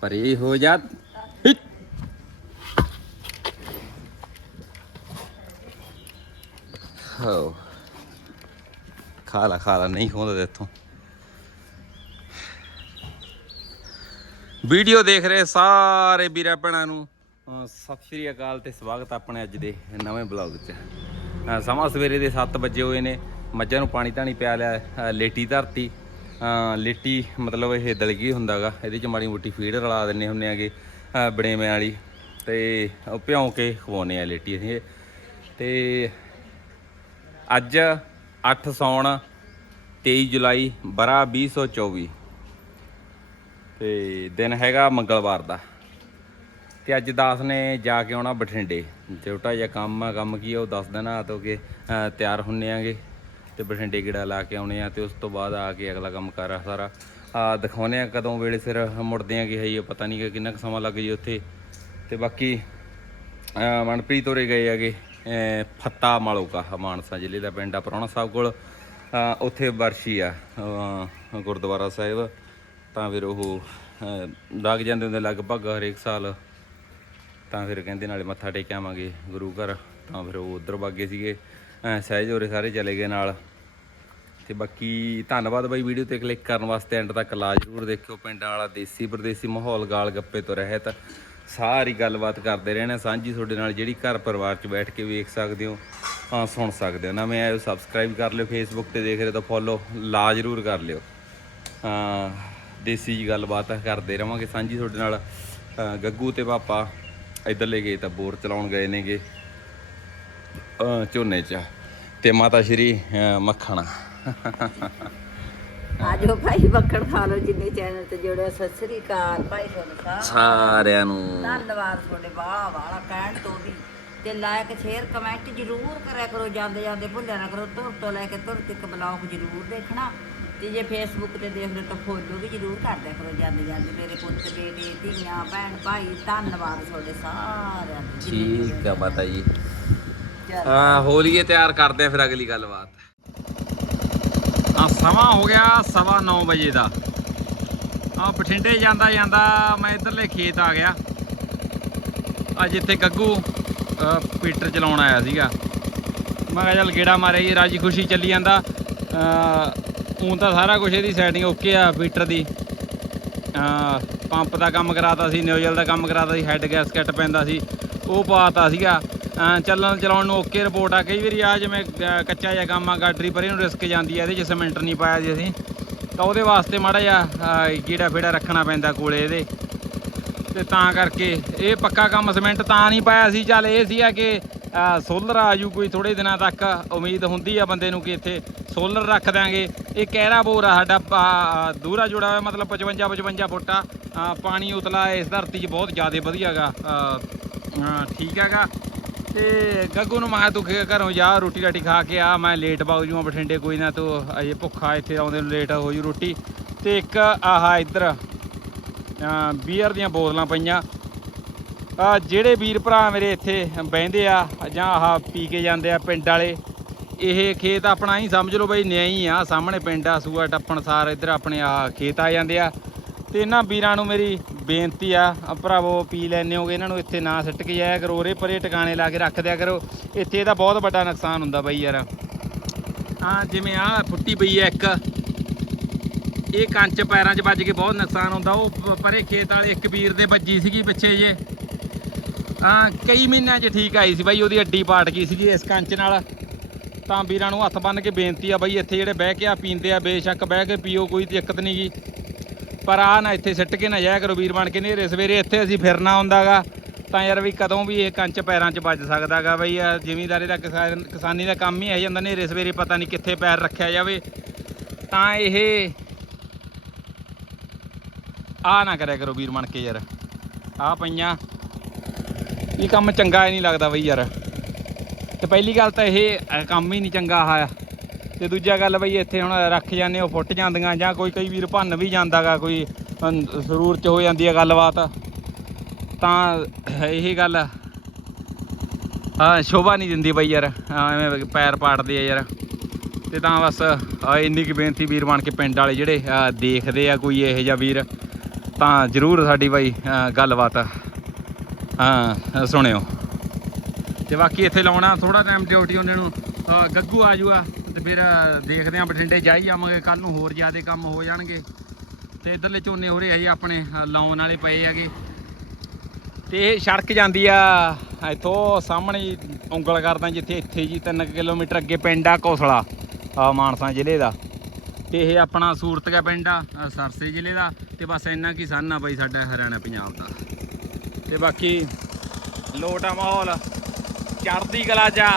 ਪਰੇ ਹੋ ਜਾ। ਹੋ ਖਾ ਲਾ ਖਾ ਲਾ ਨਹੀਂ ਖੋਂਦਾ ਤੇ ਇੱਥੋਂ। ਵੀਡੀਓ ਦੇਖ ਰਹੇ ਸਾਰੇ ਵੀਰਾਂ ਭੈਣਾਂ ਨੂੰ। ਸਤਿ ਸ਼੍ਰੀ ਅਕਾਲ ਤੇ ਸਵਾਗਤ ਆਪਣੇ ਅੱਜ ਦੇ ਨਵੇਂ ਬਲੌਗ 'ਚ। ਸਮਾਂ ਸਵੇਰੇ ਦੇ 7 ਵਜੇ ਹੋਏ ਨੇ। ਮੱਝਾਂ ਨੂੰ ਪਾਣੀ ਧਾਣੀ ਪਿਆ ਲਿਆ ਲੇਟੀ ਧਰਤੀ। ਲੇਟੀ ਮਤਲਬ ਇਹ ਦਲਗੀ ਹੁੰਦਾਗਾ ਇਹਦੇ 'ਚ ਮਾੜੀ ਮੋਟੀ ਫੀਡ ਰਲਾ ਦਿੰਨੇ ਹੁੰਨੇ ਆਗੇ ਅਹ ਬੜੇਵੇਂ ਵਾਲੀ। ਤੇ ਉਹ ਭਿਉਂ ਕੇ ਖਵਾਉਨੇ ਆ ਲੇਟੀ ਅਸੀਂ ਇਹ। ਤੇ ਅੱਜ 8 ਸੌਣ 23 ਜੁਲਾਈ ਬਰਾ 2024 ਤੇ ਦਿਨ ਹੈਗਾ ਮੰਗਲਵਾਰ ਦਾ। ਤੇ ਅੱਜ ਦਾਸ ਨੇ ਜਾ ਕੇ ਆਉਣਾ ਬਠਿੰਡੇ। ਛੋਟਾ ਜਿਹਾ ਕੰਮ ਆ ਕੰਮ ਕੀ ਆ ਉਹ ਦੱਸ ਦੇਣਾ ਤੋ ਕਿ ਅਹ, ਤਿਆਰ ਹੁੰਨੇ ਆਗੇ। ਤੇ ਬਠਿੰਡੇ ਗੇੜਾ ਲਾ ਕੇ ਆਉਣੇ ਆ ਤੇ ਉਸ ਤੋਂ ਬਾਅਦ ਆ ਕੇ ਅਗਲਾ ਕੰਮ ਕਰ ਸਾਰਾ। ਆ ਦਿਖਾਉਨੇ ਆ ਕਦੋਂ ਵੇਲੇ ਸਿਰ ਮੁੜਦੇ ਆ ਕਿ ਹੈ ਪਤਾ ਨਹੀਂ ਕਿ ਕਿੰਨਾ ਕੁ ਸਮਾਂ ਲੱਗ ਜੀ ਉੱਥੇ। ਤੇ ਬਾਕੀ ਮਨਪ੍ਰੀਤ ਹੋਰੇ ਗਏ ਹੈਗੇ ਅਹ ਫੱਤਾ ਮਾਲੋਕਾ, ਮਾਨਸਾ ਜ਼ਿਲ੍ਹੇ ਦਾ ਪਿੰਡ ਆ ਪ੍ਰਾਹੁਣਾ ਸਾਹਿਬ ਕੋਲ। ਉੱਥੇ ਵਰਸ਼ੀ ਆ ਗੁਰਦੁਆਰਾ ਸਾਹਿਬ। ਤਾਂ ਫਿਰ ਉਹ ਅਹ ਲੱਗ ਜਾਂਦੇ ਹੁੰਦੇ ਲਗਭਗ ਹਰੇਕ ਸਾਲ। ਤਾਂ ਫਿਰ ਕਹਿੰਦੇ ਨਾਲੇ ਮੱਥਾ ਟੇਕ ਆਵਾਂਗੇ ਗੁਰੂ ਘਰ। ਤਾਂ ਫਿਰ ਉਹ ਉਧਰ ਵਾਗੇ ਸੀਗੇ। ਸਹਿਜ ਹੋਰੇ ਸਾਰੇ ਚਲੇ ਗਏ ਨਾਲ। ਤੇ ਬਾਕੀ ਧੰਨਵਾਦ ਬਾਈ ਵੀਡੀਓ ਤੇ ਕਲਿੱਕ ਕਰਨ ਵਾਸਤੇ। ਐਂਡ ਤੱਕ ਲਾ ਜਰੂਰ ਦੇਖਿਓ ਪਿੰਡਾਂ ਵਾਲਾ, ਦੇਸੀ ਪਰਦੇਸੀ ਮਾਹੌਲ, ਗਾਲ ਗੱਪੇ ਤੋਂ ਰਹਿਤ। ਸਾਰੀ ਗੱਲਬਾਤ ਕਰਦੇ ਰਹਿਣਾ। ਸਾਂਝੀ ਤੁਹਾਡੇ ਨਾਲ ਜਿਹੜੀ ਘਰ ਪਰਿਵਾਰ 'ਚ ਬੈਠ ਕੇ ਵੇਖ ਸਕਦੇ ਹੋ ਹਾਂ ਸੁਣ ਸਕਦੇ ਹੋ। ਨਵੇਂ ਆਏ ਸਬਸਕ੍ਰਾਈਬ ਕਰ ਲਿਓ। ਫੇਸਬੁੱਕ ਤੇ ਦੇਖ ਰਹੇ ਤਾਂ ਫੋਲੋ ਲਾ ਜਰੂਰ ਕਰ ਲਿਓ। ਹਾਂ, ਦੇਸੀ ਜੀ ਗੱਲਬਾਤ ਕਰਦੇ ਰਵਾਂਗੇ। ਸਾਂਝੀ ਤੁਹਾਡੇ ਨਾਲ ਗੱਗੂ ਤੇ ਪਾਪਾ ਇੱਧਰਲੇ ਗਏ ਤਾਂ ਬੋਰ ਚਲਾਉਣ ਗਏ ਨੇਗੇ। ਝੋਨੇ 'ਚ ਤੇ ਮਾਤਾ ਸ਼੍ਰੀ ਮੱਖਣਾ। ਆਜੋ ਭਾਈ ਬੱਕੜ ਖਾ ਲਓ ਜਿੰਨੇ ਚੈਨਲ ਤੇ ਜੁੜਿਆ ਸਤਿ ਸ੍ਰੀ ਅਕਾਲ ਭਾਈ ਤੁਹਾਨੂੰ ਸਾਰਿਆਂ ਨੂੰ। ਧੰਨਵਾਦ ਤੁਹਾਡੇ ਬਾਹਲਾ ਬਾਹਲਾ ਕਹਿਣ ਤੋਂ ਵੀ। ਤੇ ਲਾਇਕ ਸ਼ੇਅਰ ਕਮੈਂਟ ਜ਼ਰੂਰ ਕਰਿਆ ਕਰੋ। ਜਾਂਦੇ ਜਾਂਦੇ ਭੁੱਲਿਆ ਨਾ ਕਰੋ। ਧੁਰ ਤੋਂ ਲੈ ਕੇ ਧੁਰ ਤੱਕ ਬਲੌਗ ਜ਼ਰੂਰ ਦੇਖਣਾ। ਤੇ ਜੇ ਫੇਸਬੁੱਕ ਤੇ ਦੇਖਦੇ ਤਾਂ ਫੋਲੋ ਵੀ ਜ਼ਰੂਰ ਕਰਦਿਆ ਕਰੋ। ਜਾਂਦੇ ਜਾਂਦੇ ਮੇਰੇ ਪੁੱਤ ਬੇਟੇ ਧੀਆਂ ਭੈਣ ਭਾਈ ਧੰਨਵਾਦ ਤੁਹਾਡੇ ਸਾਰਿਆਂ ਦਾ ਠੀਕ ਆ ਮਾਤਾ ਜੀ। ਹਾਂ, ਹੋਲੀਏ ਤਿਆਰ ਕਰਦੇ ਆ ਫਿਰ ਅਗਲੀ ਗੱਲਬਾਤ। ਆ ਸਮਾਂ ਹੋ ਗਿਆ ਸਵਾ 9 ਵਜੇ ਦਾ। ਆ ਬਠਿੰਡੇ ਜਾਂਦਾ ਜਾਂਦਾ ਮੈਂ ਇਧਰਲੇ ਖੇਤ ਆ ਗਿਆ। ਆ ਜਿੱਥੇ ਗੱਗੂ ਪੀਟਰ ਚਲਾਉਣ ਆਇਆ ਸੀਗਾ। ਮੈਂ ਕਿਹਾ ਚੱਲ ਗੇੜਾ ਮਾਰਿਆ ਜੀ, ਰਾਜੀ ਖੁਸ਼ੀ ਚੱਲੀ ਜਾਂਦਾ। ਉਂ ਤਾਂ ਸਾਰਾ ਕੁਝ ਇਹਦੀ ਸੈਟਿੰਗ ਓਕੇ ਆ ਪੀਟਰ ਦੀ। ਪੰਪ ਦਾ ਕੰਮ ਕਰਾਤਾ ਸੀ ਨਿਊਜ਼ਲ ਦਾ ਕੰਮ ਕਰਾਤਾ ਸੀ ਹੈੱਡ ਗੈਸਕਟ ਪੈਂਦਾ ਸੀ, ਉਹ ਪਾਤਾ ਸੀਗਾ। ਚੱਲਣ ਚਲਾਉਣ ਨੂੰ ਓਕੇ ਰਿਪੋਰਟ ਆ। ਕਈ ਵਾਰੀ ਆ ਜਿਵੇਂ ਕੱਚਾ ਜਿਹਾ ਕੰਮ ਆ, ਗਾਡਰੀ ਪਰੇ ਨੂੰ ਰਿਸਕ ਜਾਂਦੀ ਆ, ਇਹਦੇ 'ਚ ਸਿਮੈਂਟ ਨਹੀਂ ਪਾਇਆ ਜੀ ਅਸੀਂ। ਤਾਂ ਉਹਦੇ ਵਾਸਤੇ ਮਾੜਾ ਜਿਹਾ, ਅਹ ਕੀੜਾ ਫੇੜਾ ਰੱਖਣਾ ਪੈਂਦਾ ਕੋਲੇ ਇਹਦੇ। ਤੇ ਤਾਂ ਕਰਕੇ ਇਹ ਪੱਕਾ ਕੰਮ ਸਿਮੈਂਟ ਤਾਂ ਨਹੀਂ ਪਾਇਆ ਸੀ। ਚੱਲ ਇਹ ਸੀ ਆ ਕਿ ਸੋਲਰ ਆ ਜੂ ਕੋਈ ਥੋੜੇ ਦਿਨਾਂ ਤੱਕ। ਉਮੀਦ ਹੁੰਦੀ ਆ ਬੰਦੇ ਨੂੰ ਕਿ ਇੱਥੇ ਸੋਲਰ ਰੱਖ ਦਾਂਗੇ ਇਹ ਕਹਿਰਾ ਬੋਰ ਆ ਸਾਡਾ ਦੂਰਾ ਜੁੜਾ ਹੋਇਆ, ਮਤਲਬ 55 55 ਫੁੱਟ ਆ। ਪਾਣੀ ਉਤਲਾ ਇਸ ਧਰਤੀ 'ਚ ਬਹੁਤ ਜ਼ਿਆਦਾ ਵਧੀਆਗਾ ਠੀਕ ਹੈਗਾ। ਤੇ ਗੱਗੂ ਨੂੰ ਮੈਂ ਕਿਹਾ ਤੂੰ ਘ- ਘਰੋਂ ਜਾ, ਰੋਟੀ ਰਾਟੀ ਖਾ ਕੇ ਆ, ਮੈਂ ਲੇਟ ਬਾਗ ਜੂਆਂ ਬਠਿੰਡੇ, ਕੋਈ ਨਾ ਤੂੰ ਅਜੇ ਭੁੱਖਾ ਇੱਥੇ ਆਉਂਦੇ ਨੂੰ ਲੇਟ ਹੋ ਜੂ ਰੋਟੀ। ਤੇ ਇੱਕ ਆਹ ਇੱਧਰ ਬੀਅਰ ਦੀਆਂ ਬੋਤਲਾਂ ਪਈਆਂ। ਆ ਜਿਹੜੇ ਵੀਰ ਭਰਾ ਮੇਰੇ ਇੱਥੇ ਬਹਿੰਦੇ ਆ, ਜਾਂ ਆਹ ਪੀ ਕੇ ਜਾਂਦੇ ਆ ਪਿੰਡ ਵਾਲੇ, ਇਹ ਖੇਤ ਆਪਣਾ ਹੀ ਸਮਝ ਲਓ ਬਈ, ਨਿਆਈ ਆ, ਸਾਹਮਣੇ ਪਿੰਡ ਆ, ਸੂਆ ਟੱਪਣ ਸਾਰ ਇੱਧਰ ਆਪਣੇ ਆ ਖੇਤ ਆ ਜਾਂਦੇ ਆ। ਤੇ ਇਹਨਾਂ ਵੀਰਾਂ ਨੂੰ ਮੇਰੀ ਬੇਨਤੀ ਆ ਭਰਾਵੋ, ਪੀ ਲੈਣੇ ਹੋਗੇ, ਇਹਨਾਂ ਨੂੰ ਇੱਥੇ ਨਾ ਸਿੱਟ ਕੇ ਜਾਇਆ ਕਰੋ ਰੇ ਪਰੇ ਟਿਕਾਣੇ ਲਾ ਕੇ ਰੱਖ ਦਿਆ ਕਰੋ। ਇੱਥੇ ਇਹਦਾ ਬਹੁਤ ਵੱਡਾ ਨੁਕਸਾਨ ਹੁੰਦਾ ਬਾਈ ਯਾਰ। ਹਾਂ ਜਿਵੇਂ ਆ ਫੁੱਟੀ ਪਈ ਆ ਇੱਕ। ਇਹ ਕੰਚ ਪੈਰਾਂ 'ਚ ਵੱਜ ਕੇ ਬਹੁਤ ਨੁਕਸਾਨ ਹੁੰਦਾ। ਉਹ ਪਰੇ ਖੇਤ ਵਾਲੇ ਇੱਕ ਵੀਰ ਦੇ ਵੱਜੀ ਸੀਗੀ ਪਿੱਛੇ ਜੇ। ਹਾਂ ਕਈ ਮਹੀਨਿਆਂ 'ਚ ਠੀਕ ਆਈ ਸੀ ਬਾਈ, ਉਹਦੀ ਅੱਡੀ ਪਾਟ ਗਈ ਸੀਗੀ ਇਸ ਕੰਚ ਨਾਲ। ਤਾਂ ਵੀਰਾਂ ਨੂੰ ਹੱਥ ਬੰਨ ਕੇ ਬੇਨਤੀ ਆ ਬਾਈ, ਇੱਥੇ ਜਿਹੜੇ ਬਹਿ ਕੇ ਆ ਪੀਂਦੇ ਆ, ਬੇਸ਼ੱਕ ਬਹਿ ਕੇ ਪੀਓ, ਕੋਈ ਦਿੱਕਤ ਨਹੀਂ ਗੀ ਪਰ ਆ ਨਾ ਇੱਥੇ ਸਿੱਟ ਕੇ ਨਾ ਜਾਇਆ ਕਰੋ ਵੀਰ ਬਣ ਕੇ, ਨੇਰੇ ਸਵੇਰੇ ਇੱਥੇ ਅਸੀਂ ਫਿਰਨਾ ਹੁੰਦਾਗਾ। ਤਾਂ ਯਾਰ ਵੀ ਕਦੋਂ ਵੀ ਇਹ ਕੰਚ ਪੈਰਾਂ 'ਚ ਵੱਜ ਸਕਦਾਗਾ ਬਈ ਆ ਜ਼ਿਮੀਂਦਾਰੀ ਦਾ ਕਿਸਾਨ- ਕਿਸਾਨੀ ਦਾ ਕੰਮ ਹੀ ਹੈ ਜਾਂਦਾ ਨੇਰੇ ਸਵੇਰੇ ਪਤਾ ਨਹੀਂ ਕਿੱਥੇ ਪੈਰ ਰੱਖਿਆ ਜਾਵੇ। ਤਾਂ ਇਹ ਆ ਨਾ ਕਰਿਆ ਕਰੋ ਵੀਰ ਬਣ ਕੇ ਯਾਰ। ਆ ਪਈਆਂ। ਇਹ ਕੰਮ ਚੰਗਾ ਹੀ ਨਹੀਂ ਲੱਗਦਾ ਬਈ ਯਾਰ। ਤੇ ਪਹਿਲੀ ਗੱਲ ਤਾਂ ਇਹ ਕੰਮ ਹੀ ਨਹੀਂ ਚੰਗਾ ਆ ਤੇ ਦੂਜਾ ਗੱਲ ਬਈ ਇੱਥੇ ਹੁਣ ਰੱਖ ਜਾਂਦੇ ਉਹ ਫੁੱਟ ਜਾਂਦੀਆਂ ਜਾਂ ਕੋਈ ਕਈ ਵੀਰ ਭੰਨ ਵੀ ਜਾਂਦਾਗਾ, ਕੋਈ ਸਰੂਰ ਚ ਹੋ ਜਾਂਦੀ ਹੈ ਗੱਲਬਾਤ। ਤਾਂ ਇਹੀ ਗੱਲ ਹਾਂ, ਸ਼ੋਭਾ ਨਹੀਂ ਦਿੰਦੀ ਬਈ ਯਾਰ ਐਵੇਂ ਪੈਰ ਪਾੜਦੇ ਆ ਯਾਰ। ਤੇ ਤਾਂ ਬਸ ਇੰਨੀ ਕੁ ਬੇਨਤੀ ਵੀਰ ਬਣ ਕੇ ਪਿੰਡ ਵਾਲੇ ਜਿਹੜੇ ਦੇਖਦੇ ਆ ਕੋਈ ਇਹੋ ਜਿਹਾ ਵੀਰ, ਤਾਂ ਜਰੂਰ ਸਾਡੀ ਬਾਈ ਗੱਲਬਾਤ ਹਾਂ ਸੁਣਿਓ। ਤੇ ਬਾਕੀ ਇੱਥੇ ਲਾਉਣਾ ਥੋੜਾ ਟਾਈਮ ਡਿਊਟੀ ਉਹਨਾਂ ਨੂੰ ਗੱਗੂ ਆ ਜੂਆ ਫਿਰ ਦੇਖਦੇ ਆ ਬਠਿੰਡੇ ਜਾਈ ਜਾਵਾਂਗੇ ਕੱਲ ਨੂੰ ਹੋਰ ਜ਼ਿਆਦਾ ਕੰਮ ਹੋ ਜਾਣਗੇ। ਤੇ ਇਧਰਲੇ ਝੋਨੇ ਹੋ ਰਹੇ ਆ ਜੀ ਆਪਣੇ ਲਾਉਣ ਵਾਲੇ ਪਏ ਹੈਗੇ। ਤੇ ਇਹ ਸੜਕ ਜਾਂਦੀ ਆ, ਇੱਥੋਂ ਸਾਹਮਣੇ ਉਂਗਲ ਕਰਦਾ ਜਿੱਥੇ ਇੱਥੇ ਜੀ 3 ਕਿਲੋਮੀਟਰ ਅੱਗੇ ਪਿੰਡ ਆ ਕੌਸਲਾ ਮਾਨਸਾ ਜ਼ਿਲ੍ਹੇ ਦਾ। ਤੇ ਇਹ ਆਪਣਾ ਸੂਰਤਗਾ ਪਿੰਡ ਆ ਸਰਸੇ ਜ਼ਿਲ੍ਹੇ ਦਾ। ਤੇ ਬਸ ਇੰਨਾ ਕੀ ਸਨ ਆ ਬਾਈ ਸਾਡਾ ਹਰਿਆਣਾ ਪੰਜਾਬ ਦਾ। ਤੇ ਬਾਕੀ ਲੋਟਾ ਮਾਹੌਲ, ਚੜ੍ਹਦੀ ਕਲਾ ਜਾ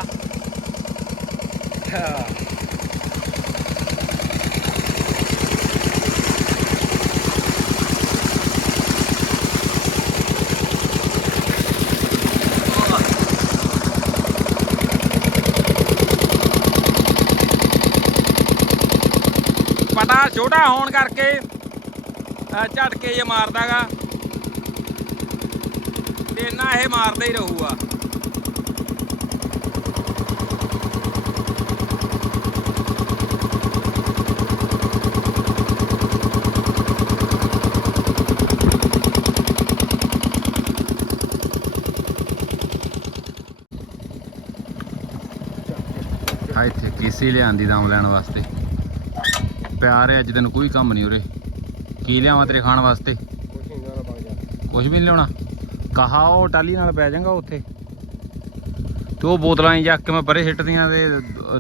ਆ। ਛੋਟਾ ਹੋਣ ਕਰਕੇ, ਅਹ ਝਟਕੇ ਜੇ ਮਾਰਦਾਗਾ ਤੇ ਨਾ ਇਹ ਮਾਰਦਾ ਹੀ ਰਹੂਗਾ ਇੱਥੇ ਕੀਸੀ ਲਿਆਂਦੀ ਦਾਮ ਲੈਣ ਵਾਸਤੇ ਪਿਆਰ ਹੈ, ਅੱਜ ਤੈਨੂੰ ਕੋਈ ਕੰਮ ਨਹੀਂ ਉਰੇ। ਕੀ ਲਿਆਵਾਂ ਤੇਰੇ ਖਾਣ ਵਾਸਤੇ? ਕੁਝ ਵੀ ਨਹੀਂ ਲਿਆਉਣਾ। ਕਹਾ ਉਹ ਟਾਲੀ ਨਾਲ ਪੈ ਜਾਗਾ ਉੱਥੇ। ਤੇ ਉਹ ਬੋਤਲਾਂ ਹੀ ਚੱਕ ਕੇ ਮੈਂ ਪਰੇ ਸਿੱਟਦੀਆਂ ਤੇ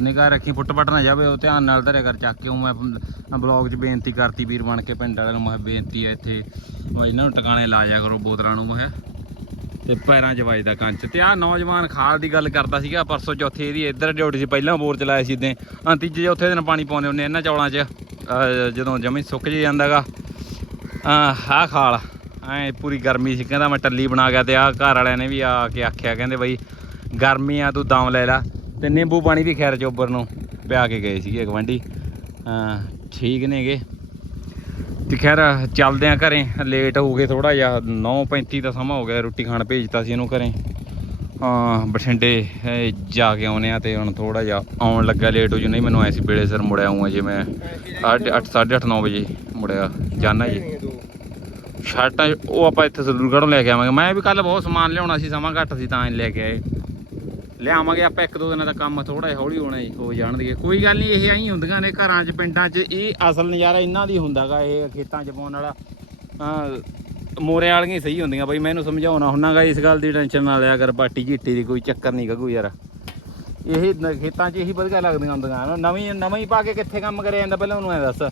ਨਿਗਾਹ ਰੱਖੀ ਫੁੱਟ ਫੱਟ ਨਾ ਜਾਵੇ, ਉਹ ਧਿਆਨ ਨਾਲ ਧਰਿਆ ਕਰ, ਚੱਕ ਕੇ ਉਹ ਮੈਂ ਬਲੌਗ 'ਚ ਬੇਨਤੀ ਕਰਤੀ ਵੀਰ ਬਣ ਕੇ, ਪਿੰਡ ਵਾਲਿਆਂ ਨੂੰ ਮੈਂ ਬੇਨਤੀ ਹੈ ਇੱਥੇ। ਮੈਂ ਇਹਨਾਂ ਨੂੰ ਟਿਕਾਣੇ ਲਾ ਜਾ ਕਰੋ ਬੋਤਲਾਂ ਨੂੰ, ਮੈਂ ਕਿਹਾ। ਤੇ ਪੈਰਾਂ 'ਚ ਵੱਜਦਾ ਕੰਚ ਤੇ ਆਹ ਨੌਜਵਾਨ ਖਾਲ ਦੀ ਗੱਲ ਕਰਦਾ ਸੀਗਾ, ਪਰਸੋਂ ਚੌਥੇ ਇਹਦੀ ਇੱਧਰ ਡਿਊਟੀ ਸੀ, ਪਹਿਲਾਂ ਬੋਰ ਚਲਾਇਆ ਸੀ ਇਦਾਂ। ਹਾਂ ਤੀਜੇ ਚੌਥੇ ਦਿਨ ਪਾਣੀ ਪਾਉਂਦੇ ਹੁੰਦੇ ਇਹਨਾਂ ਚੌਲਾਂ 'ਚ ਜਦੋਂ ਜਮੀ ਸੁੱਕ ਜੇ ਜਾਂਦਾਗਾ। ਆਹ ਖਾਲ, ਐ ਪੂਰੀ ਗਰਮੀ ਸੀ, ਕਹਿੰਦਾ ਮੈਂ ਟੱਲੀ ਬਣਾ ਗਿਆ ਤੇ ਆਹ ਘਰ ਵਾਲਿਆਂ ਨੇ ਵੀ ਆ ਕੇ ਆਖਿਆ, ਕਹਿੰਦੇ ਬਈ ਗਰਮੀ ਆ, ਤੂੰ ਦਮ ਲੈ ਲੈ। ਤੇ ਨਿੰਬੂ ਪਾਣੀ ਵੀ ਖੈਰ ਚੋਬਰ ਨੂੰ ਪਿਆ ਕੇ ਗਏ ਸੀਗੇ ਗਵੰਡੀ ਹਾਂ ਠੀਕ ਨੇਗੇ। ਤੇ ਖੈਰ ਚੱਲਦੇ ਆ ਘਰੇ ਲੇਟ ਹੋ ਗਏ ਥੋੜਾ ਜਿਹਾ 9:35 ਦਾ ਸਮਾਂ ਹੋ ਗਿਆ, ਰੋਟੀ ਖਾਣ ਭੇਜਤਾ ਸੀ ਇਹਨੂੰ ਘਰੇ। ਹਾਂ, ਬਠਿੰਡੇ ਜਾ ਕੇ ਆਉਨੇ ਆ ਤੇ ਹੁਣ ਥੋੜਾ ਜਿਹਾ ਆਉਣ ਲੱਗਾ ਲੇਟ ਹੋ ਜੂ, ਨਹੀਂ ਮੈਨੂੰ ਐ ਸੀ ਵੇਲੇ ਸਿਰ ਮੁੜਿਆ ਆਉਂਗਾ ਜੇ ਮੈਂ। 8 8:30 9 ਵਜੇ ਮੁੜਿਆ ਜਾਣਾ ਜੀ। ਸ਼ਰਟਾਂ ਉਹ ਆਪਾਂ ਇੱਥੇ ਸਰਦੂਲਗੜ੍ਹੋਂ ਲੈ ਕੇ ਆਵਾਂਗੇ। ਮੈਂ ਵੀ ਕੱਲ ਬਹੁਤ ਸਮਾਨ ਲਿਆਉਣਾ ਸੀ, ਸਮਾਂ ਘੱਟ ਸੀ ਤਾਂ ਲੈ ਕੇ ਆਏ। ਲਿਆਵਾਂਗੇ ਆਪਾਂ ਇੱਕ ਦੋ ਦਿਨਾਂ ਦਾ ਕੰਮ ਥੋੜਾ ਜਿਹਾ ਹੌਲੀ ਹੋਣਾ ਜੀ, ਹੋ ਜਾਣਗੇ ਕੋਈ ਗੱਲ ਨਹੀਂ, ਇਹ ਐਂ ਹੁੰਦੀਆਂ ਨੇ ਘਰਾਂ 'ਚ, ਪਿੰਡਾਂ 'ਚ, ਇਹ ਅਸਲ ਨਜ਼ਾਰਾ ਇਹਨਾਂ ਦੀ ਹੁੰਦਾਗਾ, ਇਹ ਖੇਤਾਂ 'ਚ ਪਾਉਣ ਵਾਲਾ। ਅਹ ਮੋਰੇ ਵਾਲੀਆਂ ਸਹੀ ਹੁੰਦੀਆਂ ਬਈ ਮੈਨੂੰ ਸਮਝਾਉਣਾ ਹੁੰਨਾਗਾ, ਇਸ ਗੱਲ ਦੀ ਟੈਨਸ਼ਨ ਨਾ ਲਿਆ ਕਰ, ਬਾਟੀ ਝੀਟੀ ਦੀ ਕੋਈ ਚੱਕਰ ਨਹੀਂ ਗੱਗੂ ਯਾਰ। ਇਹ ਖੇਤਾਂ 'ਚ ਇਹੀ ਵਧੀਆ ਲੱਗਦੀਆਂ ਹੁੰਦੀਆਂ ਨਵੀਂ ਨਵੀਂ ਪਾ ਕੇ ਕਿੱਥੇ ਕੰਮ ਕਰਿਆ ਜਾਂਦਾ ਪਹਿਲਾਂ ਉਹਨੂੰ ਐ ਦੱਸ।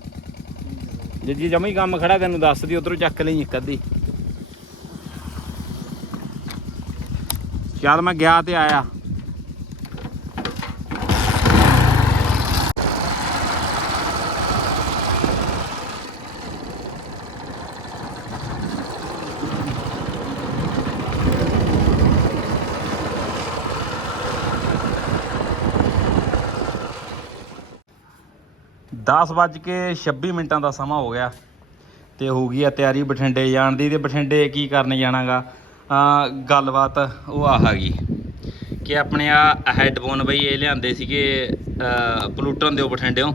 ਜੇ, ਜੀ ਜਮੀ ਕੰਮ ਖੜਾ ਤੈਨੂੰ ਦੱਸ ਦੀ, ਉਧਰੋਂ ਚੱਕ ਲਈ ਇੱਕ ਅੱਧੀ। ਚੱਲ ਮੈਂ ਗਿਆ ਤੇ ਆਇਆ। ਦਸ ਵੱਜ ਕੇ 26 ਮਿੰਟਾਂ ਦਾ ਸਮਾਂ ਹੋ ਗਿਆ ਤੇ ਹੋ ਗਈ ਆ ਤਿਆਰੀ ਬਠਿੰਡੇ ਜਾਣ ਦੀ ਤੇ ਬਠਿੰਡੇ ਕੀ ਕਰਨ ਜਾਣਾਗਾ? ਆ ਗੱਲਬਾਤ ਉਹ ਆ ਹੈਗੀ ਕਿ ਆਪਣੇ ਆ ਹੈੱਡਫੋਨ ਬਈ ਇਹ ਲਿਆਂਦੇ ਸੀਗੇ ਅ, ਪਲੂਟਨ ਦੇ ਉਹ ਬਠਿੰਡਿਓਂ।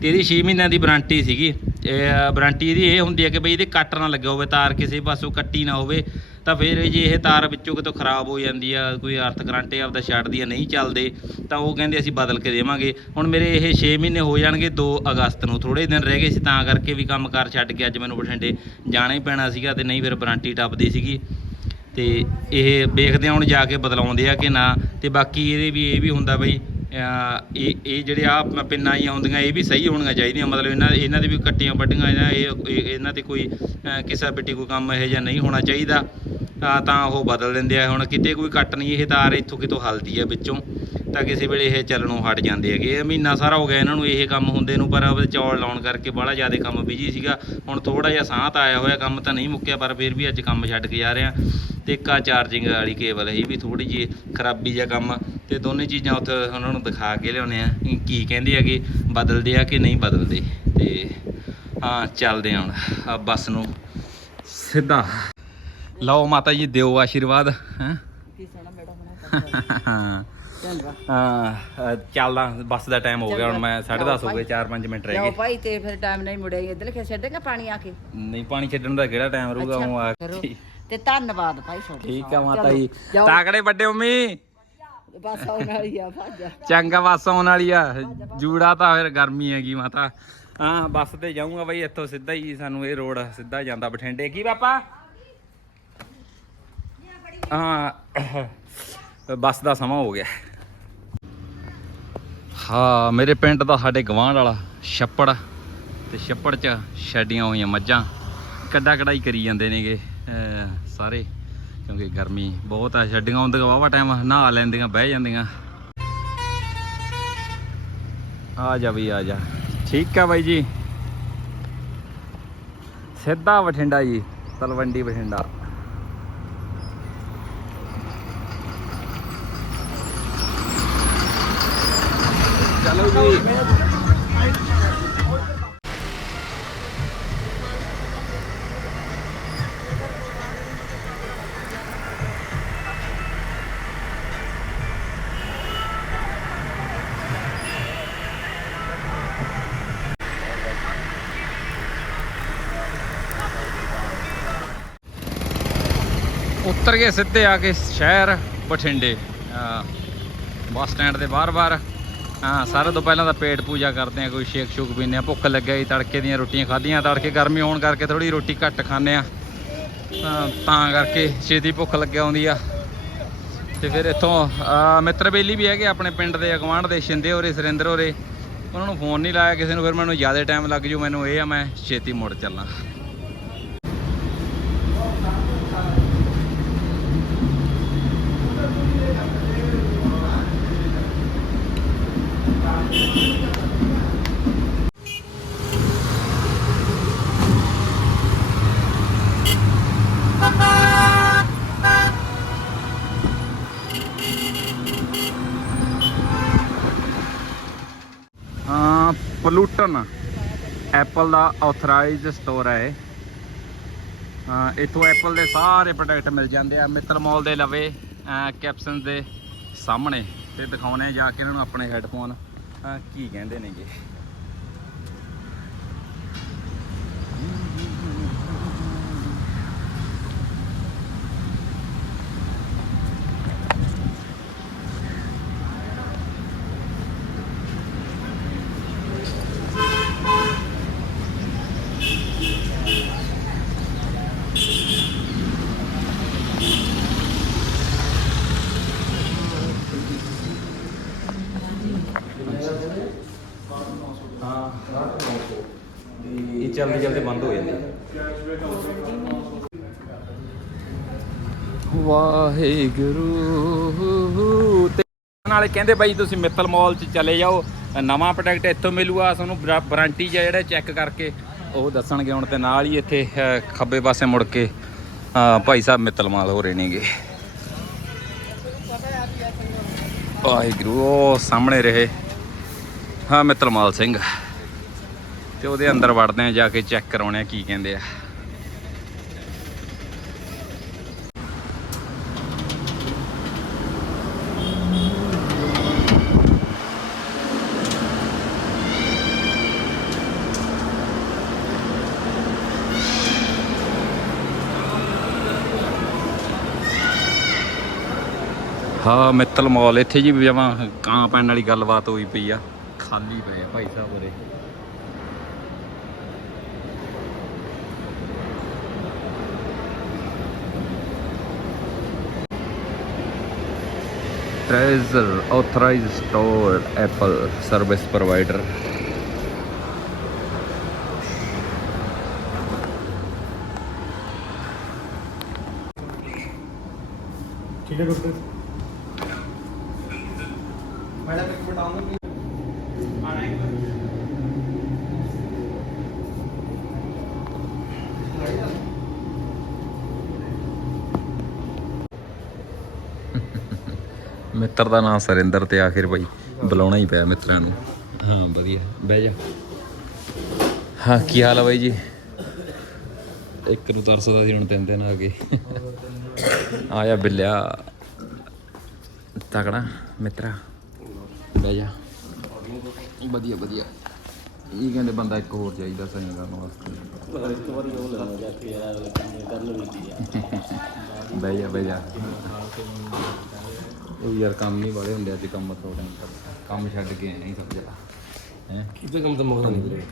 ਤੇ ਇਹਦੀ 6 ਮਹੀਨਿਆਂ ਦੀ ਵਾਰੰਟੀ ਸੀਗੀ। ਇਹ ਵਾਰੰਟੀ ਇਹਦੀ ਇਹ ਹੁੰਦੀ ਹੈ ਕਿ ਬਈ ਇਹਦੇ ਕੱਟ ਨਾ ਲੱਗਿਆ ਹੋਵੇ ਤਾਰ ਕਿਸੇ ਪਾਸੋਂ ਕੱਟੀ ਨਾ ਹੋਵੇ। ਤਾਂ ਫਿਰ ਜੇ ਇਹ ਤਾਰ ਵਿੱਚੋਂ ਕਿਤੋਂ ਖਰਾਬ ਹੋ ਜਾਂਦੀ ਆ, ਕੋਈ ਅਰਥ ਕਰੰਟ ਆਪਦਾ ਛੱਡਦੀ ਆ, ਨਹੀਂ ਚੱਲਦੇ, ਤਾਂ ਉਹ ਕਹਿੰਦੇ ਅਸੀਂ ਬਦਲ ਕੇ ਦੇਵਾਂਗੇ। ਹੁਣ ਮੇਰੇ ਇਹ 6 ਮਹੀਨੇ ਹੋ ਜਾਣਗੇ 2 ਅਗਸਤ ਨੂੰ ਥੋੜੇ ਦਿਨ ਰਹਿ ਗਏ ਸੀ, ਤਾਂ ਕਰਕੇ ਵੀ ਕੰਮਕਾਰ ਛੱਡ ਕੇ ਅੱਜ ਮੈਨੂੰ ਬਠਿੰਡੇ ਜਾਣਾ ਹੀ ਪੈਣਾ ਸੀਗਾ ਤੇ ਨਹੀਂ ਫਿਰ ਵਾਰੰਟੀ ਟੱਪਦੀ ਸੀਗੀ। ਤੇ ਇਹ ਵੇਖਦੇ ਹਾਂ ਹੁਣ ਜਾ ਕੇ ਬਦਲਾਉਂਦੇ ਆ ਕਿ ਨਾ, ਤੇ ਬਾਕੀ ਇਹਦੇ ਵੀ ਇਹ ਵੀ ਹੁੰਦਾ ਬਈ ਇਹ ਇਹ ਜਿਹੜੇ ਆ ਪਿੰਨਾਂ ਹੀ ਆਉਂਦੀਆਂ ਇਹ ਵੀ ਸਹੀ ਹੋਣੀਆਂ ਚਾਹੀਦੀਆਂ। ਮਤਲਬ ਇਹਨਾਂ ਇਹਨਾਂ ਦੇ ਵੀ ਕੱਟੀਆਂ ਵੱਡੀਆਂ ਇਹ ਇਹਨਾਂ ਤੇ ਕੋਈ ਕਿਸੇ ਬਿੱਟੀ ਕੋਈ ਕੰਮ ਇਹੋ ਜਿਹਾ ਨਹੀਂ ਹੋਣਾ ਚਾਹੀਦਾ। ਤਾਂ ਤਾਂ ਉਹ ਬਦਲ ਦਿੰਦੇ ਆ। ਹੁਣ ਕਿਤੇ ਕੋਈ ਕੱਟ ਨਹੀਂ, ਇਹ ਤਾਰ ਇੱਥੋਂ ਕਿਤੋਂ ਹਲਦੀ ਆ ਵਿੱਚੋਂ। ਤਾਂ ਕਿਸੇ ਵੇਲੇ ਇਹ ਚੱਲਣੋਂ ਹਟ ਜਾਂਦੇ ਹੈਗੇ ਇਹ ਮਹੀਨਾ ਸਾਰਾ ਹੋ ਗਿਆ ਇਹਨਾਂ ਨੂੰ ਇਹ ਕੰਮ ਹੁੰਦੇ ਨੂੰ ਪਰ ਚੌਲ ਲਾਉਣ ਕਰਕੇ ਬੜਾ ਜ਼ਿਆਦਾ ਕੰਮ ਬਿਜ਼ੀ ਸੀਗਾ। ਹੁਣ ਥੋੜਾ ਜਿਹਾ ਸਾਂਤ ਆਇਆ ਹੋਇਆ ਕੰਮ ਤਾਂ ਨਹੀਂ ਮੁੱਕਿਆ ਪਰ ਫਿਰ ਵੀ ਅੱਜ ਕੰਮ ਛੱਡ ਕੇ ਜਾ ਰਹੇ। ਆ ਤੇ ਇੱਕ ਆ ਚਾਰਜਿੰਗ ਵਾਲੀ ਕੇਬਲ ਇਹ ਵੀ ਥੋੜੀ ਜਿਹੀ ਖਰਾਬੀ ਜਿਹਾ ਕੰਮ। ਤੇ ਦੋਨੇ ਚੀਜ਼ਾਂ ਉੱਥੇ ਉਹਨਾਂ ਨੂੰ ਦਿਖਾ ਕੇ ਲਿਆਉਣੇ ਆ ਕਿ ਕੀ ਕਹਿੰਦੇ ਹੈਗੇ ਬਦਲਦੇ ਆ ਕਿ ਨਹੀਂ ਬਦਲਦੇ। ਤੇ ਹਾਂ ਚੱਲਦੇ ਆ ਹੁਣ। ਆ ਬੱਸ ਨੂੰ ਸਿੱਧਾ। ਲਓ ਮਾਤਾ ਜੀ ਦਿਓ ਆਸ਼ੀਰਵਾਦ ਹੈਂ। ਕੀ ਸੋਹਣਾ ਮੇੜਾ ਬਣਾ ਚੰਗਾ। ਹਾਂ ਅ, ਚੱਲਦਾ ਬੱਸ ਦਾ ਟਾਈਮ ਹੋ ਗਿਆ ਹੁਣ ਮੈਂ 10:30 ਹੋ ਗਏ 4-5 ਮਿੰਟ ਰਹਿ ਗਏ। ਭਾਈ ਤੇ ਫਿਰ ਟਾਈਮ ਨਹੀਂ ਮੁੜਿਆ ਇੱਧਰ ਖੇ ਛੱਡੇਗਾ ਪਾਣੀ ਆ ਕੇ? ਨਹੀਂ ਪਾਣੀ ਛੱਡਣ ਦਾ ਕਿਹੜਾ ਟਾਈਮ ਰਹੂਗਾ ਹੁਣ ਆ ਕਰੋ। ਤੇ ਧੰਨਵਾਦ ਭਾਈ ਤੁਹਾਡੇ ਠੀਕ ਆ ਮਾਤਾ ਜੀ। ਜਾਓ। ਤਾਕੜੇ ਵੱਡੇ ਮੰਮੀ ਬਸ ਆਉਣ ਵਾਲੀ ਆ ਭੱਜ ਚੰਗਾ ਬੱਸ ਆਉਣ ਵਾਲੀ ਆ। ਜੂੜਾ ਤਾਂ ਫਿਰ ਗਰਮੀ ਹੈਗੀ ਮਾਤਾ। ਹਾਂ ਬੱਸ ਤੇ ਜਾਊਂਗਾ ਬਈ ਇੱਥੋਂ ਸਿੱਧਾ ਹੀ ਸਾਨੂੰ ਇਹ ਰੋਡ ਸਿੱਧਾ ਜਾਂਦਾ ਬਠਿੰਡੇ। ਕੀ ਪਾਪਾ? ਹਾਂ ਬੱਸ ਦਾ ਸਮਾਂ ਹੋ ਗਿਆ। ਹਾਂ, ਮੇਰੇ ਪਿੰਡ ਦਾ ਸਾਡੇ ਗਵਾਂਢ ਵਾਲਾ ਛੱਪੜ ਤੇ ਛੱਪੜ 'ਚ ਛੱਡੀਆਂ ਹੋਈਆਂ ਮੱਝਾਂ। ਕੱਡਾ ਕਢਾਈ ਕਰੀ ਜਾਂਦੇ ਨੇਗੇ ਸਾਰੇ, ਕਿਉਂਕਿ ਗਰਮੀ ਬਹੁਤ ਆ, ਛੱਡੀਆਂ ਹੁੰਦੀਆਂ ਵਾਵਾ ਟਾਈਮ ਨਹਾ ਲੈਂਦੀਆਂ, ਬਹਿ ਜਾਂਦੀਆਂ। ਆ ਜਾ ਬਈ, ਆ ਜਾ। ਠੀਕ ਆ ਬਾਈ ਜੀ। ਸਿੱਧਾ ਬਠਿੰਡਾ ਜੀ, ਤਲਵੰਡੀ ਬਠਿੰਡਾ। ਉੱਤਰ ਗਏ ਸਿੱਧੇ ਆ ਕੇ ਸ਼ਹਿਰ ਬਠਿੰਡੇ ਬੱਸ ਸਟੈਂਡ ਦੇ ਬਾਹਰ-ਬਾਹਰ। ਹਾਂ, ਸਾਰਿਆਂ ਤੋਂ ਪਹਿਲਾਂ ਤਾਂ ਪੇਟ ਪੂਜਾ ਕਰਦੇ ਆ, ਕੋਈ ਸ਼ੇਕ ਸ਼ੂਕ ਪੀਂਦੇ ਆ, ਭੁੱਖ ਲੱਗਿਆ ਜੀ, ਤੜਕੇ ਦੀਆਂ ਰੋਟੀਆਂ ਖਾਧੀਆਂ, ਤੜਕੇ ਗਰਮੀ ਹੋਣ ਕਰਕੇ ਥੋੜੀ ਰੋਟੀ ਘੱਟ ਖਾਂਦੇ ਆ। ਤਾਂ ਕਰਕੇ ਛੇਤੀ ਭੁੱਖ ਲੱਗਿਆ ਆਉਂਦੀ ਆ। ਤੇ ਫਿਰ ਇੱਥੋਂ ਮਿੱਤਰ ਬੇਲੀ ਵੀ ਹੈਗੇ ਆਪਣੇ ਪਿੰਡ ਦੇ ਅਗਵਾਂਢ ਦੇ, ਸ਼ਿੰਦੇ ਹੋਰੇ, ਸੁਰਿੰਦਰ ਹੋਰੇ। ਉਹਨਾਂ ਨੂੰ ਫੋਨ ਨਹੀਂ ਲਾਇਆ ਕਿਸੇ ਨੂੰ, ਫਿਰ ਮੈਨੂੰ ਜ਼ਿਆਦਾ ਟਾਈਮ ਲੱਗ ਜੂ, ਮੈਨੂੰ ਇਹ ਆ, ਮੈਂ ਛੇਤੀ ਮੁੜ ਚੱਲਾਂ ਹਾਂ ਪਲੂਟਨ ਐਪਲ ਦਾ ਆਥੋਰਾਈਜ਼ਡ ਸਟੋਰ ਹੈ ਇਹ। ਇੱਥੋਂ ਐਪਲ ਦੇ ਸਾਰੇ ਪ੍ਰੋਡਕਟ ਮਿਲ ਜਾਂਦੇ ਆ। ਮਿੱਤਲ ਮਾਲ ਦੇ ਲਵੇ ਕੈਪਸਨ ਦੇ ਸਾਹਮਣੇ। ਤੇ ਦਿਖਾਉਣੇ ਜਾ ਕੇ ਇਹਨਾਂ ਨੂੰ ਆਪਣੇ ਹੈੱਡਫੋਨ ਕੀ ਕਹਿੰਦੇ ਨੇਗੇ ਹਾਂ ਇਹ ਜਲਦੀ ਜਲਦੀ ਬੰਦ ਹੋ ਜਾਂਦੀ ਵਾਹਿਗੁਰੂ ਤੇ ਨਾਲੇ ਕਹਿੰਦੇ ਬਾਈ ਤੁਸੀਂ ਮਿੱਤਲ ਮਾਲ 'ਚ ਚਲੇ ਜਾਓ, ਨਵਾਂ ਪ੍ਰੋਡਕਟ ਇੱਥੋਂ ਮਿਲੂਗਾ, ਤੁਹਾਨੂੰ ਵਾਰੰਟੀ ਜਾਂ ਜਿਹੜਾ ਚੈੱਕ ਕਰਕੇ ਉਹ ਦੱਸਣਗੇ ਹੁਣ ਤੇ ਨਾਲ ਹੀ ਇੱਥੇ ਖੱਬੇ ਪਾਸੇ ਮੁੜ ਕੇ ਭਾਈ ਸਾਹਿਬ ਮਿੱਤਲ ਮਾਲ ਹੋ ਰਹੇ ਨੇਗੇ। ਵਾਹਿਗੁਰੂ, ਉਹ ਸਾਹਮਣੇ ਰਹੇ। ਹਾਂ, ਮਿੱਤਲ ਮਾਲ ਸਿੰਘ। ਤੇ ਉਹਦੇ ਅੰਦਰ ਵੜਦੇ ਆ, ਜਾ ਕੇ ਚੈੱਕ ਕਰਾਉਣੇ ਆ ਕੀ ਕਹਿੰਦੇ ਆ। ਹਾਂ ਮਿੱਤਲ ਮਾਲ ਇੱਥੇ ਜੀ ਜਮਾਂ ਕਾਂ ਪੈਣ ਵਾਲੀ ਗੱਲਬਾਤ ਹੋਈ ਪਈ ਆ ਖਾਲੀ ਪਏ ਆ ਭਾਈ ਸਾਹਿਬ ਉਰੇ Treasure authorized store Apple service provider ठीक है डॉक्टर ਮਿੱਤਰ ਦਾ ਨਾਮ ਸਰਿੰਦਰ ਤੇ ਆਖਿਰ ਭਾਈ ਬੁਲਾਉਣਾ ਹੀ ਪਿਆ ਮਿੱਤਰਾਂ ਨੂੰ। ਹਾਂ ਵਧੀਆ। ਬਹਿ ਜਾ। ਹਾਂ ਕੀ ਹਾਲ ਆ ਬਾਈ ਜੀ? ਇੱਕ ਨੂੰ ਤਰਸਦਾ ਸੀ ਹੁਣ ਤਿੰਨ ਦਿਨ ਆ ਗਏ। ਆਇਆ ਬਿੱਲਿਆ। ਤਕੜਾ ਮਿੱਤਰਾ। ਬਹਿ ਜਾ। ਵਧੀਆ ਵਧੀਆ। ਇਹ ਕਹਿੰਦੇ ਬੰਦਾ ਇੱਕ ਹੋਰ ਚਾਹੀਦਾ ਸਹੀ ਕਰਨ ਵਾਸਤੇ ਬਹਿ ਜਾ ਬਹਿ ਜਾ। ਉਹ ਯਾਰ ਕੰਮ ਨਹੀਂ ਵਾਲੇ ਹੁੰਦੇ ਅੱਜ ਕੰਮ ਥੋੜਾ ਨਹੀਂ ਕਰਦਾ ਕੰਮ ਛੱਡ ਕੇ ਆਏ ਨਹੀਂ ਜਰਾ ਹੈ? ਕਿਤੇ ਕੰਮ ਤਾਂ ਮੁਕਦਾ ਨਹੀਂ ਵੀਰੇ?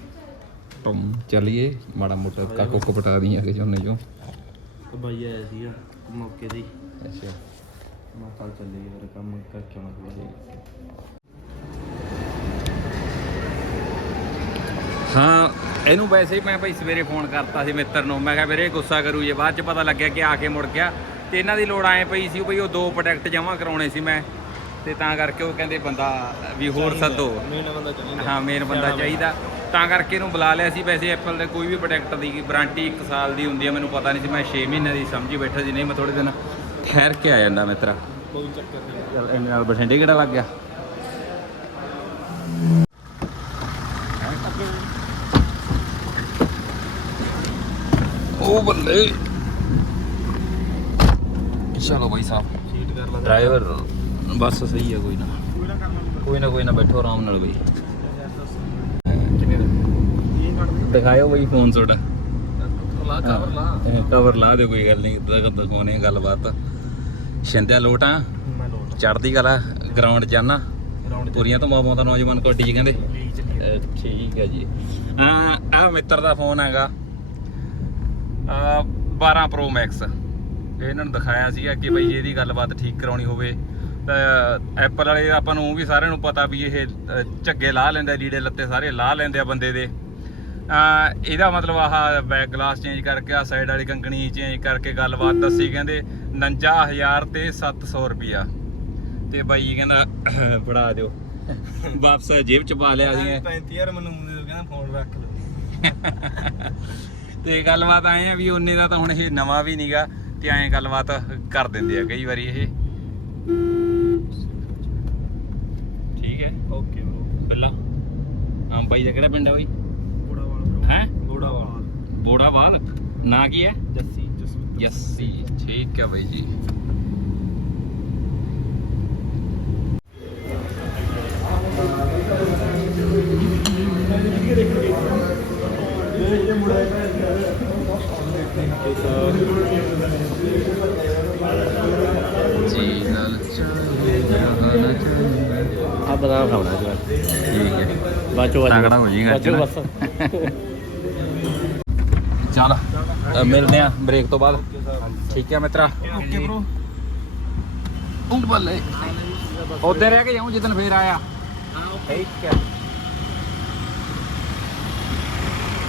ਤੁਮ ਚਲਿਏ। ਮਾੜਾ ਮੋਟਾ ਕਾਕੋ ਕੋ ਪਟਾ ਦੀਆਂ ਕਿ ਜੋਨੇ ਜੋ ਬਾਈ ਆਇਆ ਸੀਗਾ ਮੌਕੇ ਤੇ ਅੱਛਾ। ਮੈਂ ਕੱਲ ਚੱਲੇ ਯਾਰ ਕੰਮ ਕਰਕੇ ਆਉਣਾ ਥੋੜਾ ਹਾਂ ਇਹਨੂੰ ਵੈਸੇ ਹੀ ਮੈਂ ਭਾਈ ਸਵੇਰੇ ਫੋਨ ਕਰਤਾ ਸੀ ਮਿੱਤਰ ਨੂੰ। ਮੈਂ ਕਿਹਾ ਵੀਰੇ ਗੁੱਸਾ ਕਰੂ ਜੇ। ਬਾਅਦ ਚ ਪਤਾ ਲੱਗਿਆ ਕਿ ਆ ਕੇ ਮੁੜ ਗਿਆ। ਤੇ ਇਹਨਾਂ ਦੀ ਲੋੜ ਆਏ ਪਈ ਸੀ ਬਈ ਉਹ ਦੋ ਪ੍ਰੋਡਕਟ ਜਮ੍ਹਾਂ ਕਰਾਉਣੇ ਸੀ ਮੈਂ। ਤੇ ਤਾਂ ਕਰਕੇ ਉਹ ਕਹਿੰਦੇ ਬੰਦਾ ਵੀ ਹੋਰ ਸੱਦੋ। ਮੇਨ ਬੰਦਾ ਚਾਹੀਦਾ। ਹਾਂ ਮੇਨ ਬੰਦਾ ਚਾਹੀਦਾ। ਤਾਂ ਕਰਕੇ ਇਹਨੂੰ ਬੁਲਾ ਲਿਆ ਸੀ। ਵੈਸੇ ਐਪਲ ਦੇ ਕੋਈ ਵੀ ਪ੍ਰੋਡਕਟ ਦੀ ਵਾਰੰਟੀ 1 ਸਾਲ ਦੀ ਹੁੰਦੀ ਹੈ ਮੈਨੂੰ ਪਤਾ ਨਹੀਂ ਸੀ। ਮੈਂ 6 ਮਹੀਨਿਆਂ ਦੀ ਸਮਝੀ ਬੈਠਾ ਸੀ ਨਹੀਂ ਮੈਂ ਥੋੜੇ ਦਿਨ ਠਹਿਰ ਕੇ ਆ ਜਾਂਦਾ ਮਿੱਤਰਾ। ਕੋਈ ਚੱਕਰ ਨਹੀਂ। ਚੱਲ ਇਹਦੇ ਨਾਲ ਬਠਿੰਡੇ ਕਿਹੜਾ ਲੱਗ ਗਿਆ? ਉਹ ਬੱਲੇ। ਚਲੋ ਭਾਈ ਸਾਹਿਬ। ਸੀਟ ਕਰ ਲਾ ਡਰਾਈਵਰ ਬਸ ਸਹੀ ਹੈ ਕੋਈ ਨਾ। ਕੋਈ ਨਾ ਕੋਈ ਨਾ ਬੈਠੋ ਆਰਾਮ ਨਾਲ ਕਿੰਨੇ ਦਾ ਦੇ ਦਿਖਾਇਓ ਬਈ ਫੋਨ ਤੁਹਾਡਾ ਲਾ ਕਵਰ ਲਾ। ਕਵਰ ਲਾ ਦੇ ਕੋਈ ਗੱਲ ਨਹੀਂ। ਇਦਾਂ ਦਿਖਾਉਣੇ ਗੱਲਬਾਤ। ਸ਼ਿੰਦਿਆ ਲੋਟਾਂ ਮੈਂ ਲੋਟ ਚੜਦੀ ਕਲਾ ਗਰਾਊਂਡ ਜਾਣਾ ਪੂਰੀਆਂ ਤੋਂ ਮਾਵਾਂ ਨੌਜਵਾਨ ਕੋਟੀ ਜੀ ਕਹਿੰਦੇ। ਠੀਕ ਹੈ ਜੀ। ਆ ਆ ਮਿੱਤਰ ਦਾ ਫੋਨ ਹੈਗਾ। ਆ 12 Pro Max ਇਹ ਇਹਨਾਂ ਨੂੰ ਦਿਖਾਇਆ ਸੀਗਾ ਕਿ ਬਈ ਇਹਦੀ ਗੱਲਬਾਤ ਠੀਕ ਕਰਾਉਣੀ ਹੋਵੇ। ਤਾਂ ਐਪਲ ਵਾਲੇ ਆਪਾਂ ਨੂੰ ਵੀ ਸਾਰਿਆਂ ਨੂੰ ਪਤਾ ਵੀ ਇਹ ਝੱਗੇ ਲਾ ਲੈਂਦਾ ਲੀੜੇ ਲੱਤੇ ਸਾਰੇ ਲਾ ਲੈਂਦੇ ਆ ਬੰਦੇ ਦੇ। ਆ ਇਹਦਾ ਮਤਲਬ ਆਹ ਬੈਕ ਗਲਾਸ ਚੇਂਜ ਕਰਕੇ ਆ ਸਾਈਡ ਵਾਲੀ ਕੰਕਣੀ ਚੇਂਜ ਕਰਕੇ ਗੱਲਬਾਤ ਦੱਸੀ ਕਹਿੰਦੇ 49000 ਤੇ 700 ਰੁਪਿਆ ਤੇ ਬਾਈ ਕਹਿੰਦਾ ਫੜਾ ਦਿਓ। ਵਾਪਸ ਜੇਬ ਚ ਪਾ ਲਿਆ ਸੀ 35000 ਮੈਨੂੰ ਕਹਿੰਦਾ ਫੋਨ ਰੱਖ ਲਓ। ਤੇ ਗੱਲਬਾਤ ਆਏ ਆ ਵੀ ਉਹਨੇ ਦਾ ਤਾਂ ਹੁਣ ਇਹ ਨਵਾਂ ਵੀ ਨਹੀਂਗਾ ਤੇ ਐਂ ਗੱਲਬਾਤ ਕਰ ਦਿੰਦੇ ਆ ਕਈ ਵਾਰੀ ਇਹ। ਠੀਕ ਹੈ? ਓਕੇ ਬ్రో ਬੱਲਾ ਆਮ ਬਾਈ ਦਾ ਕਿਹੜਾ ਪਿੰਡ ਹੈ ਬਾਈ? ਗੋੜਾਵਾਲ ਬ్రో ਹੈ? ਗੋੜਾਵਾਲ ਬੋੜਾਵਾਲ। ਨਾਂ ਕੀ ਹੈ? ਜੱਸੀ ਯੱਸੀ ਠੀਕ ਹੈ ਬਾਈ ਜੀ। ਆ ਬਦਾਮ ਖਾਣਾ ਜੀ ਠੀਕ ਹੈ ਬਾਚੋ ਤਗੜਾ ਹੋ ਜਾਏਗਾ ਅੱਜ ਨਾ। ਚੱਲ ਅ, ਮਿਲਦੇ ਆ ਬ੍ਰੇਕ ਤੋਂ ਬਾਅਦ। ਠੀਕ ਹੈ ਮਿੱਤਰਾ। ਓਕੇ ਬ్రో ਉਹ ਬੱਲੇ ਉੱਧਰ ਰਹਿ ਕੇ ਜਾਉਂ ਜਿੱਦਨ ਫੇਰ ਆਇਆ। ਠੀਕ ਹੈ।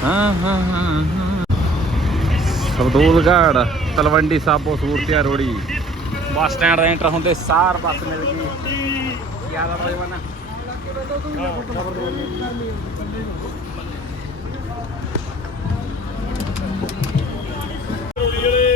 ਹਾਂ ਹਾਂ ਹਾਂ ਹਾਂ। ਸਰਦੂਲਗੜ੍ਹ ਤਲਵੰਡੀ ਸਾਬੋ ਸੂਰਤਿਆ ਰੋੜੀ। ਬੱਸ ਸਟੈਂਡ ਦਾ ਐਂਟਰ ਹੁੰਦੇ ਸਾਰ ਬੱਸ ਮਿਲ ਗਈ। ਯਾਦ ਆ ਬਈ ਬਣਾ ਉਹ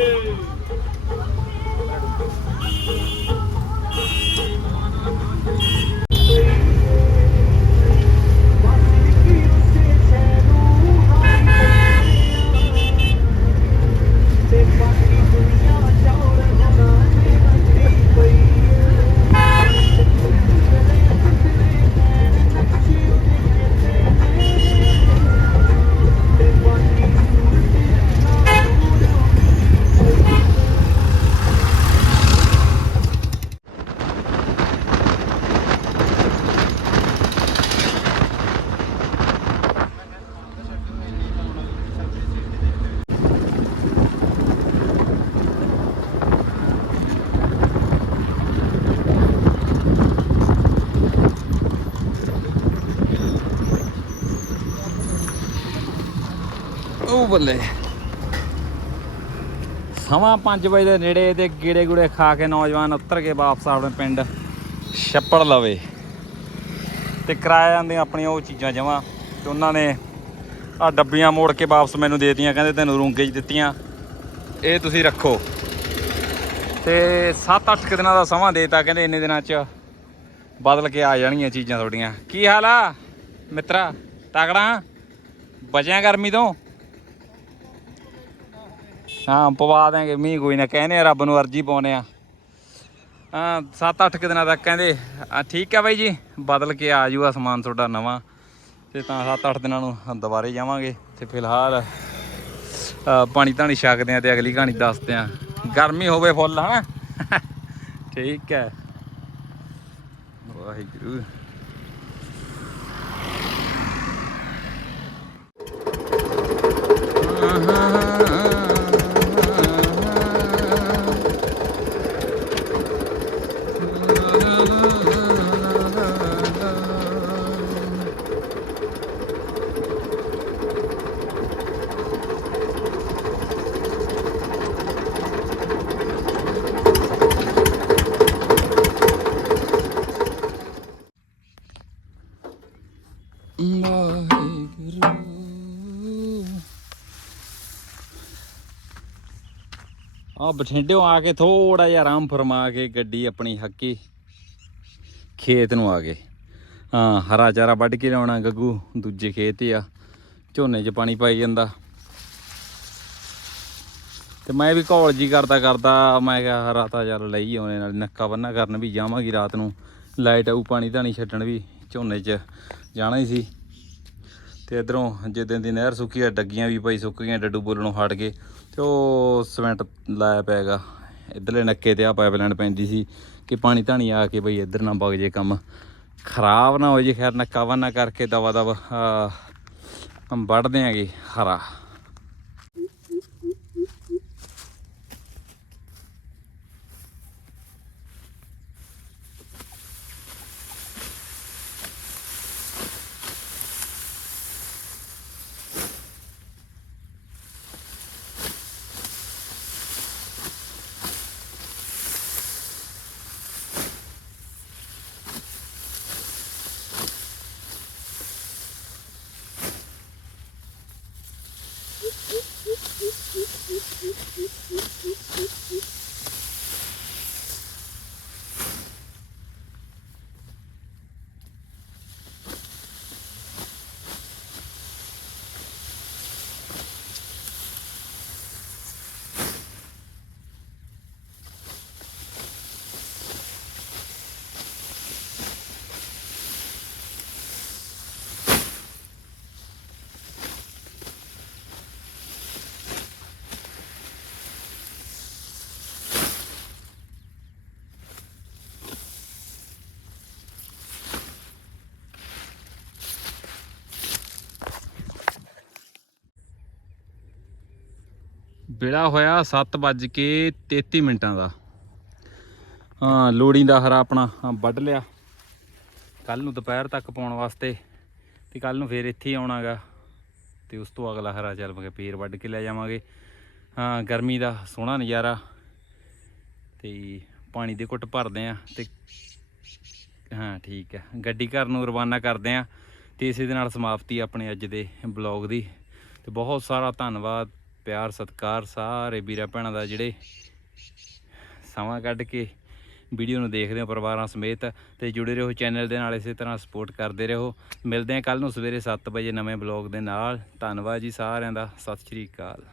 ਬੱਲੇ ਸਮਾਂ 5 ਵਜੇ ਦੇ ਨੇੜੇ ਤੇ ਗੇੜੇ ਗੁੜੇ ਖਾ ਕੇ ਨੌਜਵਾਨ ਉੱਤਰ ਕੇ ਵਾਪਸ ਆਪਣੇ ਪਿੰਡ ਛੱਪੜ ਲਵੇ। ਤੇ ਕਿਰਾਇਆ ਜਾਂਦੀਆਂ ਆਪਣੀਆਂ ਉਹ ਚੀਜ਼ਾਂ ਜਮਾਂ। ਤੇ ਉਹਨਾਂ ਨੇ ਆ ਡੱਬੀਆਂ ਮੋੜ ਕੇ ਵਾਪਸ ਮੈਨੂੰ ਦੇ ਦਿੱਤੀਆਂ, ਕਹਿੰਦੇ ਤੈਨੂੰ ਰੂੰਗੇ 'ਚ ਦਿੱਤੀਆਂ। ਇਹ ਤੁਸੀਂ ਰੱਖੋ। ਤੇ 7-8 ਦਿਨਾਂ ਦਾ ਸਮਾਂ ਦੇਤਾ, ਕਹਿੰਦੇ ਇੰਨੇ ਦਿਨਾਂ 'ਚ ਬਦਲ ਕੇ ਆ ਜਾਣਗੀਆਂ ਚੀਜ਼ਾਂ ਤੁਹਾਡੀਆਂ। ਕੀ ਹਾਲ ਆ? ਮਿੱਤਰਾ, ਤਕੜਾ? ਬਚਿਆ ਗਰਮੀ ਤੋਂ? ਹਾਂ ਪਵਾ ਦਾਂਗੇ ਮੀਂਹ ਕੋਈ ਨਾ ਕਹਿੰਦੇ ਆ ਰੱਬ ਨੂੰ ਅਰਜੀ ਪਾਉਨੇ ਆ। ਆ 7-8 ਦਿਨਾਂ ਤੱਕ ਕਹਿੰਦੇ ਆ, ਠੀਕ ਹੈ ਬਾਈ ਜੀ ਬਦਲ ਕੇ ਆ ਜੂਗਾ ਸਮਾਨ ਤੁਹਾਡਾ ਨਵਾਂ। ਤੇ ਤਾਂ 7-8 ਦਿਨਾਂ ਨੂੰ ਦੁਬਾਰੇ ਜਾਵਾਂਗੇ ਤੇ ਫਿਲਹਾਲ ਪਾਣੀ ਧਾਣੀ ਛਕਦੇ ਆ ਤੇ ਅਗਲੀ ਕਹਾਣੀ ਦੱਸਦੇ ਆ। ਗਰਮੀ ਹੋਵੇ ਫੁੱਲ ਹਨਾ? ਠੀਕ ਹੈ ਵਾਹਿਗੁਰੂ ਵਾਹਿਗੁਰੂ ਆ ਬਠਿੰਡਿਓਂ ਆ ਕੇ ਥੋੜਾ ਜਿਹਾ ਆਰਾਮ ਫਰਮਾ ਕੇ ਗੱਡੀ ਆਪਣੀ ਹੱਕੀ ਖੇਤ ਨੂੰ ਆ ਗਏ। ਹਾਂ, ਹਰਾ ਚਾਰਾ ਵੱਢ ਕੇ ਲਿਆਉਣਾ ਗੱਗੂ, ਦੂਜੇ ਖੇਤ ਹੀ ਆ। ਝੋਨੇ 'ਚ ਪਾਣੀ ਪਾਈ ਜਾਂਦਾ। ਤੇ ਮੈਂ ਵੀ ਘੋਲ ਜੀ ਕਰਦਾ ਕਰਦਾ ਮੈਂ ਕਿਹਾ ਹਰਾ ਚੱਲ ਲਈ ਆਉਣੇ, ਨਾਲ ਨੱਕਾ ਬੰਨਾ ਕਰਨ ਵੀ ਜਾਵਾਂਗੀ ਰਾਤ ਨੂੰ। ਲਾਈਟ ਆਊ, ਪਾਣੀ ਧਾਣੀ ਛੱਡਣ ਵੀ ਝੋਨੇ 'ਚ ਜਾਣਾ ਹੀ ਸੀ। ਤੇ ਇਧਰੋਂ ਜਿੱਦਾਂ ਦੀ ਨਹਿਰ ਸੁੱਕੀ ਆ, ਡੱਗੀਆਂ ਵੀ ਪਈ ਸੁੱਕ ਗਈਆਂ, ਡੱਡੂ ਬੋਲਣੋਂ ਹਟ ਗਏ ਤੇ ਉਹ ਸਿਮੈਂਟ ਲਾਇਆ ਪਿਆਗਾ। ਇਧਰਲੇ ਨੱਕੇ ਤੇ ਆ ਪਾਈਪਲਾਈਨ ਪੈਂਦੀ ਸੀ ਕਿ ਪਾਣੀ ਧਾਣੀ ਆ ਕੇ ਬਈ ਇੱਧਰ ਨਾ ਵਗ ਜੇ ਕੰਮ। ਖਰਾਬ ਨਾ ਹੋ ਜੇ, ਖੈਰ ਨੱਕਾ ਬੰਨਾ ਕਰਕੇ ਦਵਾ ਦਵਾ ਵੱਢਦੇ ਵੱਢ ਦਿਆਂਗੇ ਹਰਾ। ਵੇਲਾ ਹੋਇਆ 7:33 ਮਿੰਟਾਂ ਦਾ। ਹਾਂ ਲੋੜੀ ਦਾ ਹਰਾ ਆਪਣਾ ਵੱਢ ਲਿਆ। ਕੱਲ ਨੂੰ ਦੁਪਹਿਰ ਤੱਕ ਪਾਉਣ ਵਾਸਤੇ ਤੇ ਕੱਲ ਨੂੰ ਫੇਰ ਇੱਥੇ ਹੀ ਆਉਣਾਗਾ। ਤੇ ਉਸ ਤੋਂ ਅਗਲਾ ਹਰਾ ਚੱਲ ਕੇ ਫੇਰ ਵੱਢ ਕੇ ਲੈ ਜਾਵਾਂਗੇ। ਹਾਂ, ਗਰਮੀ ਦਾ ਸੋਹਣਾ ਨਜ਼ਾਰਾ। ਤੇ ਪਾਣੀ ਦੇ ਘੁੱਟ ਭਰਦੇ ਆ ਤੇ ਹਾਂ, ਠੀਕ ਹੈ। ਗੱਡੀ ਘਰ ਨੂੰ ਰਵਾਨਾ ਕਰਦੇ ਆ ਤੇ ਇਸੇ ਦੇ ਨਾਲ ਸਮਾਪਤੀ ਆਪਣੇ ਅੱਜ ਦੇ ਬਲੌਗ ਦੀ। ਤੇ ਬਹੁਤ ਸਾਰਾ ਧੰਨਵਾਦ। ਪਿਆਰ, ਸਤਿਕਾਰ ਸਾਰੇ ਵੀਰਾਂ ਭੈਣਾਂ ਦਾ ਜਿਹੜੇ ਸਮਾਂ ਕੱਢ ਕੇ ਵੀਡੀਓ ਨੂੰ ਦੇਖਦੇ ਹੋ ਪਰਿਵਾਰਾਂ ਸਮੇਤ ਤੇ ਜੁੜੇ ਰਹੋ ਚੈਨਲ ਦੇ ਨਾਲ, ਇਸੇ ਤਰ੍ਹਾਂ ਸਪੋਰਟ ਕਰਦੇ ਰਹੋ। ਮਿਲਦੇ ਹਾਂ ਕੱਲ ਨੂੰ ਸਵੇਰੇ 7 ਵਜੇ ਨਵੇਂ ਬਲੌਗ ਦੇ ਨਾਲ। ਧੰਨਵਾਦ ਜੀ ਸਾਰਿਆਂ ਦਾ। ਸਤਿ ਸ਼੍ਰੀ ਅਕਾਲ।